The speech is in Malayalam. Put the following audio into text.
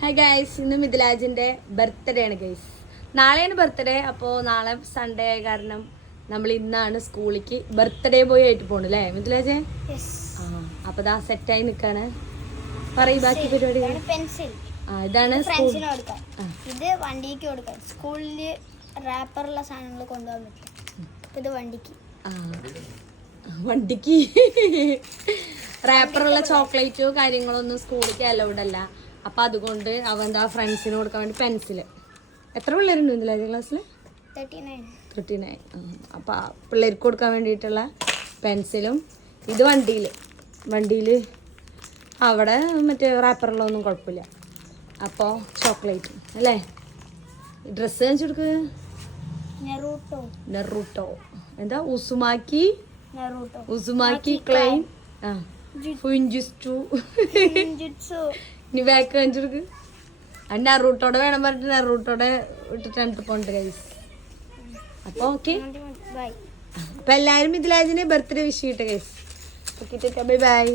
ഹായ് ഗൈസ്, ഇന്ന് മിഥിലാജിന്റെ ബർത്ത്ഡേ ആണ് ഗൈസ്. നാളെയാണ് ബർത്ത്ഡേ. അപ്പോൾ നാളെ സൺഡേ ആയ കാരണം നമ്മൾ ഇന്നാണ് സ്കൂളിലേക്ക് ബർത്ത്ഡേ ബോയ് ആയിട്ട് പോണു അല്ലേ മിഥിലാജെ? അപ്പൊ ദാ സെറ്റായി നിക്കാണ്. പറയും ബാക്കി പരിപാടി. ഇതാണ് ഇത് വണ്ടിക്ക് കൊടുക്കാം. സ്കൂളില് റാപ്പറുള്ള സാധനങ്ങൾ കൊണ്ടുപോകാൻ പറ്റും. ഇത് വണ്ടിക്ക് റാപ്പറുള്ള ചോക്ലേറ്റോ കാര്യങ്ങളോ ഒന്നും സ്കൂളിലേക്ക് അലൗഡ് അല്ല. അപ്പൊ അതുകൊണ്ട് അവൻ്റെ ഫ്രണ്ട്സിന് കൊടുക്കാൻ വേണ്ടി പെൻസില്. എത്ര പിള്ളേരുണ്ട് മിഥിലാജ് ക്ലാസ്സിൽ? 39. അപ്പൊ പിള്ളേർക്ക് കൊടുക്കാൻ വേണ്ടിയിട്ടുള്ള പെൻസിലും ഇത് വണ്ടിയിൽ അവിടെ മറ്റേ റാപ്പറുള്ള ഒന്നും കുഴപ്പമില്ല. അപ്പോൾ ചോക്ലേറ്റ് അല്ലേ. ഡ്രസ്സ് കാണിച്ചു കൊടുക്ക്. നെറൂട്ടോ എന്താ ഉസുമാക്കി ക്ലൈൻ ഫുഞ്ചുസ്റ്റു. ഇനി ബാക്ക് കാണിച്ചു കൊടുക്ക്. അത് നെറൂട്ടോടെ വേണം പറഞ്ഞിട്ട് നെറൂട്ടോടെ ഇട്ടിട്ട് പോണ്ട് ഗൈസ്. അപ്പൊ ഓക്കെ, അപ്പൊ എല്ലാരും മിഥിലാജിന് ബർത്ത്ഡേ വിഷ് ചെയ്യട്ടെ ഗൈസ്. Bye bye.